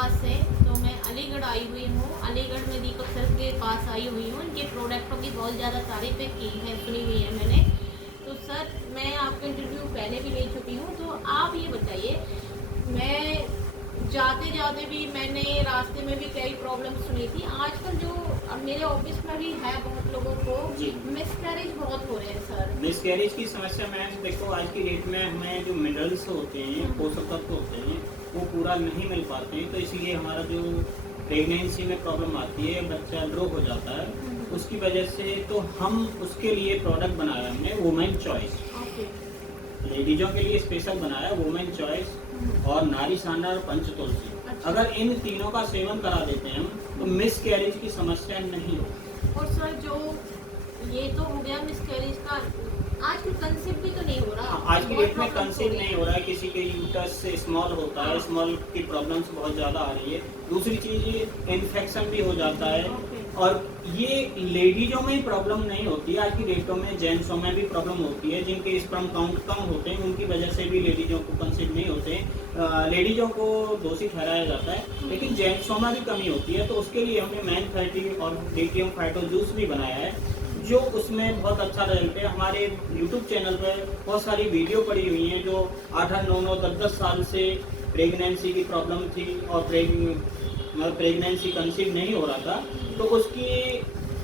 पास से। तो मैं अलीगढ़ आई हुई हूँ, अलीगढ़ में दीपक सर के पास आई हुई हूँ। इनके प्रोडक्टों की बहुत ज़्यादा तारीफ़ें की हैं, सुनी हुई है मैंने। तो सर मैं आपका इंटरव्यू पहले भी ले चुकी हूँ, तो आप ये बताइए, मैं जाते जाते भी मैंने रास्ते में भी कई प्रॉब्लम सुनी थी। आजकल जो अब मेरे ऑफिस में भी है, बहुत लोगों को मिसकैरेज बहुत हो रहे हैं सर। मिसकैरेज की समस्या मैम देखो, आज की डेट में हमें जो मिनरल्स होते हैं, पोषक तत्व होते हैं, वो पूरा नहीं मिल पाते हैं। तो इसलिए हमारा जो प्रेगनेंसी में प्रॉब्लम आती है, बच्चा ड्रो हो जाता है, उसकी वजह से तो हम उसके लिए प्रोडक्ट बनाया हमने वुमेन चॉइस। लेडीजों के लिए स्पेशल बनाया वुमेन चॉइस और नारी सांडा और पंच तुलसी। अगर इन तीनों का सेवन करा देते हैं हम, तो मिसकैरेज की समस्या नहीं होगी। और सर जो ये तो हो गया मिसकैरेज का, आजकल कंसीव भी तो नहीं हो रहा। आज की डेट में कंसीव नहीं हो रहा है, किसी के यूटस से स्मॉल होता है, स्मॉल की प्रॉब्लम्स बहुत ज़्यादा आ रही है। दूसरी चीज़ ये इन्फेक्शन भी हो जाता है। और ये लेडीजों में ही प्रॉब्लम नहीं होती है, आज की डेटों में जेंट्सों में भी प्रॉब्लम होती है। जिनके स्पर्म काउंट कम होते हैं, उनकी वजह से भी लेडीजों को कंसीव नहीं होते हैं। लेडीजों को दोषी ठहराया जाता है, लेकिन जेंट्सों में भी कमी होती है। तो उसके लिए हमने मैन 30 और DTM फाइटो जूस भी बनाया है, जो उसमें बहुत अच्छा रिजल्ट है। हमारे YouTube चैनल पर बहुत सारी वीडियो पड़ी हुई हैं, जो 8-8, 9-9, 10-10 साल से प्रेगनेंसी की प्रॉब्लम थी और प्रेगनेंसी कंसीव नहीं हो रहा था। तो उसकी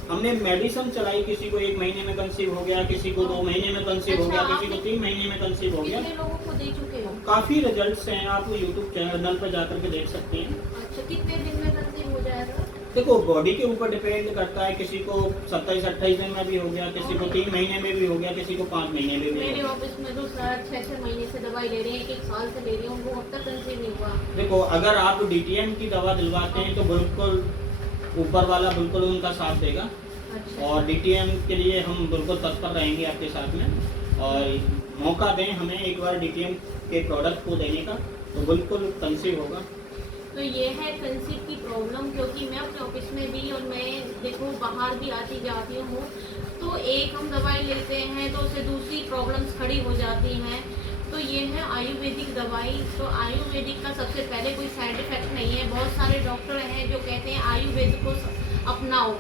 हमने मेडिसिन चलाई, किसी को 1 महीने में कंसीव हो गया, किसी को 2 महीने में कंसीव हो गया, किसी को 3 महीने में कंसीव हो गया। कितने लोगों को दे चुके हो? काफ़ी रिजल्ट्स हैं, आप YouTube चैनल पर जाकर के देख सकते हैं। अच्छा, कितने दिन में कंसीव हो जाएगा? देखो बॉडी के ऊपर डिपेंड करता है, किसी को 27-28 दिन में भी हो गया, किसी को 3 महीने में भी हो गया, किसी को 5 महीने में भी हो मेरे गया। ऑफिस में तो सर 6-6 महीने से दवाई ले रहे हैं, 1 साल से ले रही हूँ, वो अब तक कंसीव नहीं हुआ। देखो अगर आप DTM की दवा दिलवाते हैं तो बिल्कुल ऊपर वाला बिल्कुल उनका साथ देगा। अच्छा। और DTM के लिए हम बिल्कुल तत्पर रहेंगे आपके साथ में, और मौका दें हमें एक बार DTM के प्रोडक्ट को देने का, तो बिल्कुल कंसीव होगा। तो ये है कंसीव की प्रॉब्लम, क्योंकि मैं अपने ऑफिस में भी और मैं देखो बाहर भी आती जाती हूँ, तो एक हम दवाई लेते हैं तो उससे दूसरी प्रॉब्लम्स खड़ी हो जाती हैं। तो ये है आयुर्वेदिक दवाई। तो आयुर्वेदिक का सबसे पहले कोई साइड इफ़ेक्ट नहीं है। बहुत सारे डॉक्टर हैं जो कहते हैं आयुर्वेद को अपनाओ,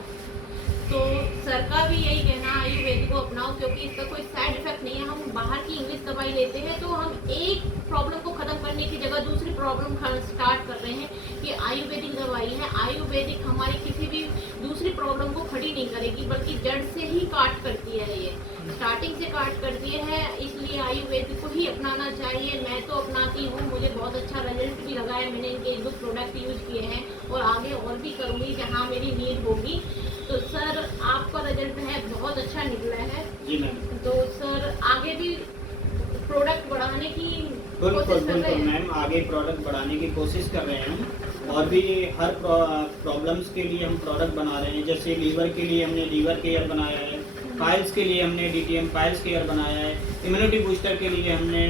तो सर का भी यही कहना है आयुर्वेद को अपनाओ, क्योंकि इसका कोई साइड इफेक्ट नहीं है। हम बाहर की इंग्लिश दवाई लेते हैं तो हम एक प्रॉब्लम को ख़त्म करने की जगह दूसरी प्रॉब्लम स्टार्ट कर रहे हैं। कि आयुर्वेदिक दवाई है, आयुर्वेदिक हमारी किसी भी दूसरी प्रॉब्लम को खड़ी नहीं करेगी, बल्कि जड़ से ही काट करती है, ये स्टार्टिंग से काट करती है। इसलिए आयुर्वेद को ही अपनाना चाहिए। मैं तो अपनाती हूँ, मुझे बहुत अच्छा रिजल्ट भी लगा है। मैंने इनके 2 प्रोडक्ट यूज़ किए हैं और आगे और भी करूँगी जहाँ मेरी नीड होगी। तो सर आपका रिजल्ट है बहुत अच्छा निकला है। जी मैम। तो सर आगे भी प्रोडक्ट बढ़ाने की बिल्कुल कोशिश कर रहे बिल्कुल हैं? मैम, आगे प्रोडक्ट बढ़ाने की कोशिश कर रहे हैं हम, और भी हर प्रॉब्लम्स के लिए हम प्रोडक्ट बना रहे हैं। जैसे लीवर के लिए हमने लीवर केयर बनाया है, फाइल्स के लिए हमने DTM फाइल्स केयर बनाया है, इम्यूनिटी बूस्टर के लिए हमने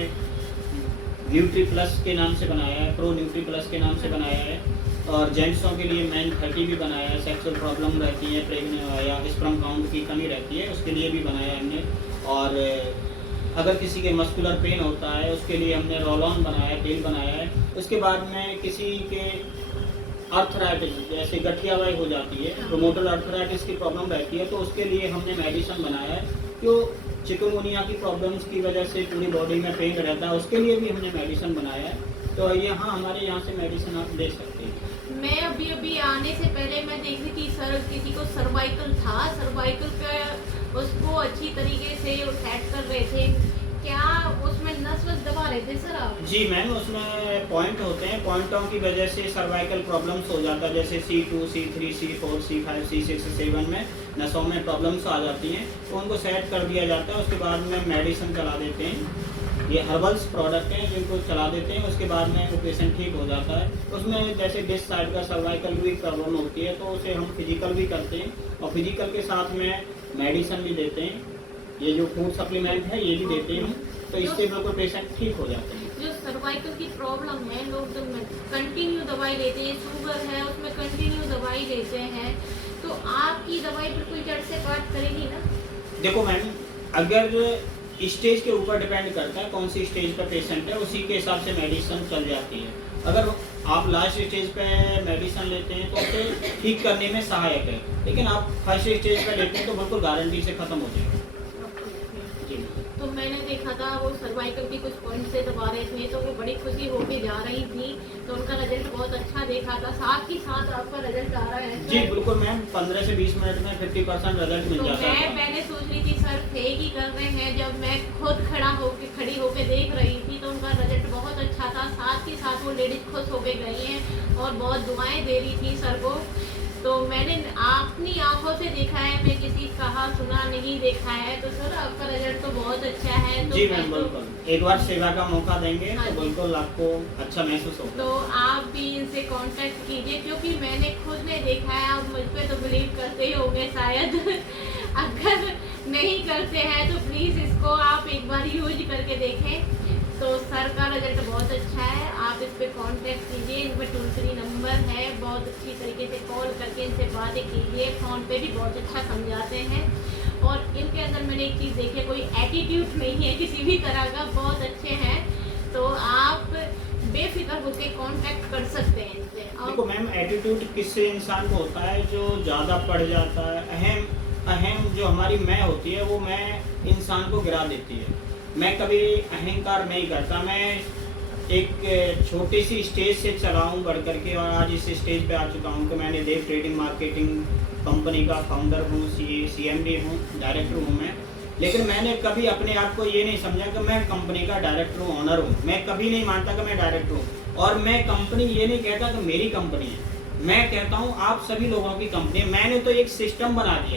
न्यूट्री प्लस के नाम से बनाया है, प्रो न्यूट्री प्लस के नाम से बनाया है, और जेंट्सों के लिए मैन 30 भी बनाया है। सेक्सुअल प्रॉब्लम रहती है, प्रेग्नेंट या स्पर्म काउंट की कमी रहती है, उसके लिए भी बनाया है हमने। और अगर किसी के मस्कुलर पेन होता है, उसके लिए हमने रोल ऑन बनाया है, तेल बनाया है। उसके बाद में किसी के आर्थराइटिस जैसे गठियावाई हो जाती है, प्रोमोटर आर्थराइटिस की प्रॉब्लम रहती है, तो उसके लिए हमने मेडिसिन बनाया है। जो चिकनगुनिया की प्रॉब्लम्स की वजह से पूरी बॉडी में पेन रहता है, उसके लिए भी हमने मेडिसिन बनाया है। तो यहाँ हमारे यहाँ से मेडिसिन आप ले सकते हैं। मैं अभी आने से पहले मैं देख रही थी सर, किसी को सर्वाइकल था, सर्वाइकल पे उसको अच्छी तरीके से सेट कर रहे थे। क्या उसमें नस वस दबा रहे थे सर आप? जी मैम, उसमें पॉइंट होते हैं, पॉइंटों की वजह से सर्वाइकल प्रॉब्लम्स हो जाता है। जैसे C2, C3, C4, C5, C6, C7 में नसों में प्रॉब्लम्स आ जाती हैं, तो उनको सेट कर दिया जाता है। उसके बाद में मेडिसिन चला देते हैं। ये हर्बल्स प्रोडक्ट हैं जिनको चला देते हैं, उसके बाद में वो पेशेंट ठीक हो जाता है। उसमें जैसे डिस साइड का सर्वाइकल भी प्रॉब्लम होती है, तो उसे हम फिजिकल भी करते हैं, और फिजिकल के साथ में मेडिसिन भी देते हैं। ये जो फूड सप्लीमेंट है ये भी देते हैं, तो इससे बिल्कुल पेशेंट ठीक हो जाते हैं। जो सर्वाइकल की प्रॉब्लम है, लोग कंटिन्यू दवाई लेते हैं, शुगर है उसमें कंटिन्यू दवाई लेते हैं, तो आपकी दवाई बिल्कुल जड़ से काट करेगी ना? देखो मैम, अगर स्टेज के ऊपर डिपेंड करता है कौन सी स्टेज पर पेशेंट है, उसी के हिसाब से मेडिसिन चल जाती है। अगर आप लास्ट स्टेज पे मेडिसिन लेते हैं तो उसे ठीक करने में सहायक है, लेकिन आप फर्स्ट स्टेज पे लेते हैं तो बिल्कुल गारंटी से ख़त्म हो जाएगा। जी तो मैंने देखा था वो सर्वाइकल की कुछ पॉइंट से दबा रहे थे, तो वो बड़ी खुशी होके जा रही थी, तो उनका रिजल्ट बहुत अच्छा देखा था। साथ ही साथ आपका रिजल्ट आ रहा है जी बिल्कुल मैम, 15 से 20 मिनट में 50% रिजल्ट मिल तो जाता मैं है। पहले सोच रही थी सर फेक ही कर रहे हैं, जब मैं खुद खड़ी होके देख रही थी तो उनका रिजल्ट बहुत अच्छा था। साथ ही साथ वो लेडीज खुश होके गई हैं और बहुत दुआएं दे रही थी सर को। तो मैंने अपनी आंखों से देखा है, मैं किसी कहा सुना नहीं देखा है। तो सर आपका रिजल्ट तो बहुत अच्छा है। तो जी मैं मैम तो, बिल्कुल, एक बार सेवा का मौका देंगे हाँ तो जी। बिल्कुल आपको अच्छा महसूस होगा। तो आप भी इनसे कांटेक्ट कीजिए, क्योंकि मैंने खुद ने देखा है। आप मुझ पे तो बिलीव करते ही होंगे शायद अगर नहीं करते हैं तो प्लीज़ इसको आप एक बार यूज करके देखें। तो सर का रिजल्ट बहुत अच्छा है, आप इस पर कॉन्टेक्ट कीजिए। इन पर टोल फ्री नंबर है, बहुत अच्छी तरीके से कॉल करके इनसे बातें कीजिए। फ़ोन पे भी बहुत अच्छा समझाते हैं और इनके अंदर मैंने एक चीज़ देखी है, कोई एटीट्यूड नहीं है किसी भी तरह का, बहुत अच्छे हैं। तो आप बेफिक्र होकर कांटेक्ट कर सकते हैं इनसे। देखो मैम, एटीट्यूड किससे इंसान को होता है, जो ज़्यादा पढ़ जाता है। अहम जो हमारी मैं होती है वो मैं इंसान को गिरा देती है। मैं कभी अहंकार नहीं करता, मैं एक छोटी सी स्टेज से चला हूँ बढ़ करके और आज इस स्टेज पे आ चुका हूँ कि मैंने देव ट्रेडिंग मार्केटिंग कंपनी का फाउंडर हूँ, CMD हूँ, डायरेक्टर हूँ मैं। लेकिन मैंने कभी अपने आप को ये नहीं समझा कि मैं कंपनी का डायरेक्टर हूँ, ऑनर हूँ। मैं कभी नहीं मानता कि मैं डायरेक्टर हूँ, और मैं कंपनी ये नहीं कहता कि मेरी कंपनी है। मैं कहता हूँ आप सभी लोगों की कंपनी है। मैंने तो एक सिस्टम बना दिया